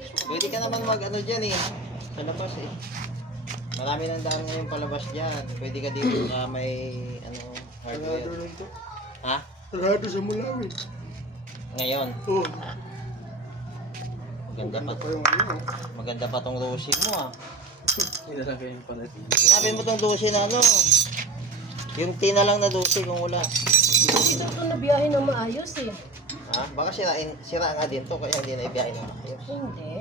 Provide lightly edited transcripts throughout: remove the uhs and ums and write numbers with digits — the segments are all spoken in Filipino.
Pwede ka naman mag ano dyan eh. Sa labas eh. Marami nang daan ngayon palabas dyan. Pwede ka dito na may ano, hardware. Sarado lang to. Ha? Sarado sa Mulawi. Ngayon. Oo. Maganda pa. Yung ano. Maganda pa tong Lucy mo ah. Ilalagay yung palatin. Hanapin mo tong Lucy na ano. Yung tina lang na Lucy kung wala. Hindi daw ito nabiyahe ng maayos eh. Ha? Baka sira nga din to kaya hindi na ibiyahin ng ayos. Hindi.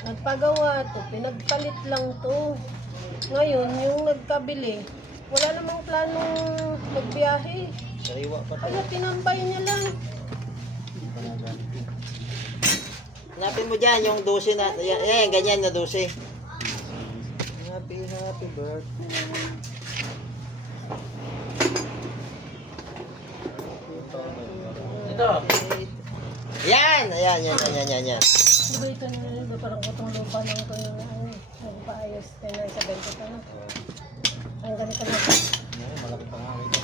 Nagpagawa to. Pinagpalit lang to. Ngayon, yung nagkabili, wala namang planong magbiyahe. Sariwa pa to. Kaya tinambay niya lang. Hanapin mo dyan yung 12 na. Yan, ganyan na 12. Happy birthday. Ito. Yan! Yan. Di ba ito na parang utong lupa ng ito yung nagpaayos. Tenay sa bento ka na. Ang ganito na. Malaki pa nga ito.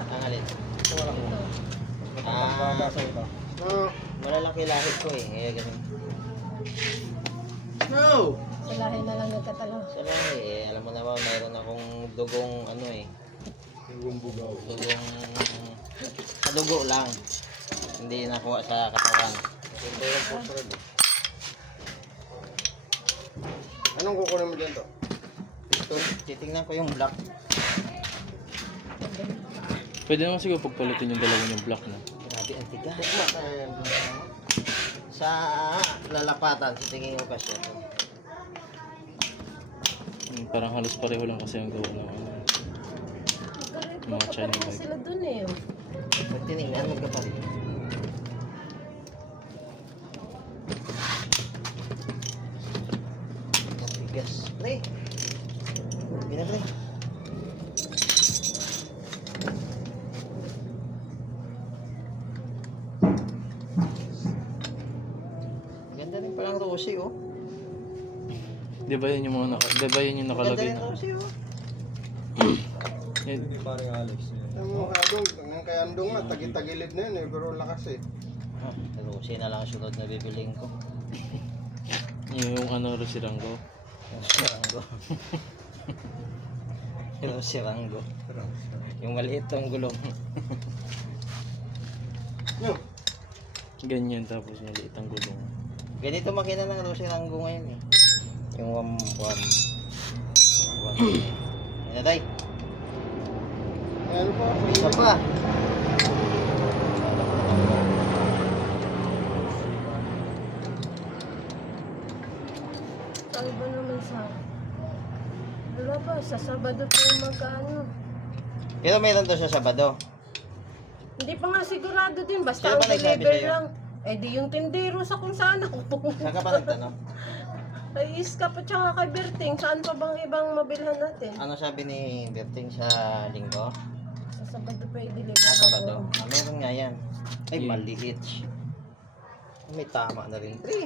Ang alin? Ito wala ko. Ah, No. malalaki lahit ko eh. Kaya ganun. No! Sa lahi na lang nagkatalo. Sa lahi eh. Alam mo naman, mayroon akong dugong ano eh. Yung bugaw. Dugong... Sa dugo lang. Hindi nakuha sa katawan. Ito yung portrait eh. Anong kukunin mo dyan to? Ito, titingnan ko yung black. Pwede naman siguro pagpalitin yung dalawa yung block na. Grabe, ang tigas. Tukma tayo. Sa lalapatan, sa tingin ko kasi ito. Parang halos pareho lang kasi ang gawa ng ano. Mga China Magpapareho bag. sila dun eh. Pag tinignan, magkapalit. Tigas. Pre! Bina, pre. Ganda rin palang Rosie, oh. Di ba yun yung mga di ba yun yung Ganda nakalagay rin na? Rosie, oh. Yun. Ang mukha doon, ang kayandong nga, tagitagilid na yun eh, pero lakas eh. Ah, Rosie na lang sunod na bibiling ko. Yung ano Rosiranggo. Yung siranggo. Yung siranggo. Yung maliit ang gulong. Yung, Ganyan tapos maliit ang gulong. Ganito makina ng Rosiranggo ngayon eh. Yung one. Ano tay? ano pa? Isa pa. Ano ba naman sa... Wala ba? Sa Sabado pa yung magkano. Pero mayroon to sa Sabado. Hindi pa nga sigurado din. Basta Sino ang ba nagsabi deliver sa'yo? lang. Eh di yung tindero sa kung saan ako pumunta. Saan ka pa nagtanong? Ay Iska pa tsaka kay Berting. Saan pa bang ibang mabilhan natin? Ano sabi ni Berting sa linggo? Sa Sabado pa i-deliver Sa Sabado. ako. Ah, meron nga yan. Ay, Yeah. maliit. May tama na rin. Pre.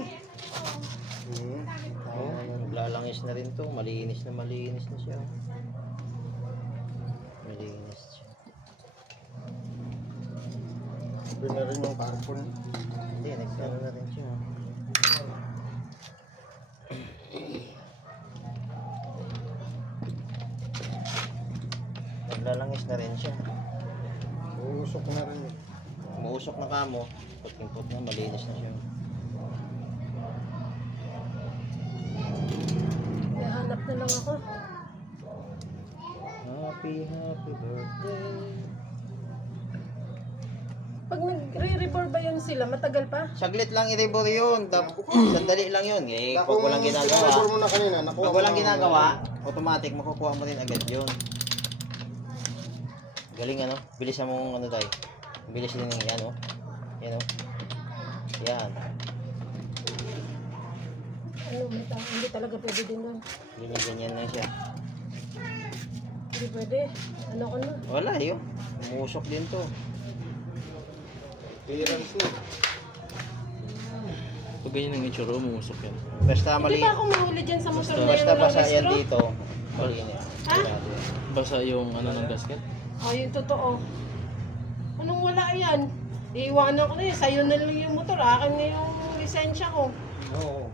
Oh, naglalangis na rin to. Malinis na siya. Malinis siya. Sabi na rin yung carbon. Hindi, nagkaroon na rin siya. Naglalangis na rin siya. Uusok na rin eh. Umuusok na kamo. Pagkimpot na, malinis na siya. Kaya hanap na lang ako. Happy birthday. Pag nagre-report ba yun sila, matagal pa? Saglit lang i-rebor yun. Sandali lang yun. Eh, pag walang ginagawa. Sinabor mo na kanina, nakuha Pag mo walang na- ginagawa, automatic makukuha mo rin agad yun. Galing ano? Bilisan mong ano tayo. Bilis din yung yan oh. Yan oh. Yan. Ano, hindi talaga pwede din doon. Ganyan lang siya. Hindi pwede. Ano ko na? Wala yun. Umusok din to. Clearance na. Pag ganyan ang itsura, umusok yan. Basta Hindi mali. ba ako mahuli dyan sa motor na yung Basta basa walang yan restro? dito. Malinis. Ha? Basa yung ano ng gasket. Oh, yung totoo. Anong wala yan? Iiwanan ko na yun. Sa'yo na lang yung motor. Akin na yung lisensya ko. Oo.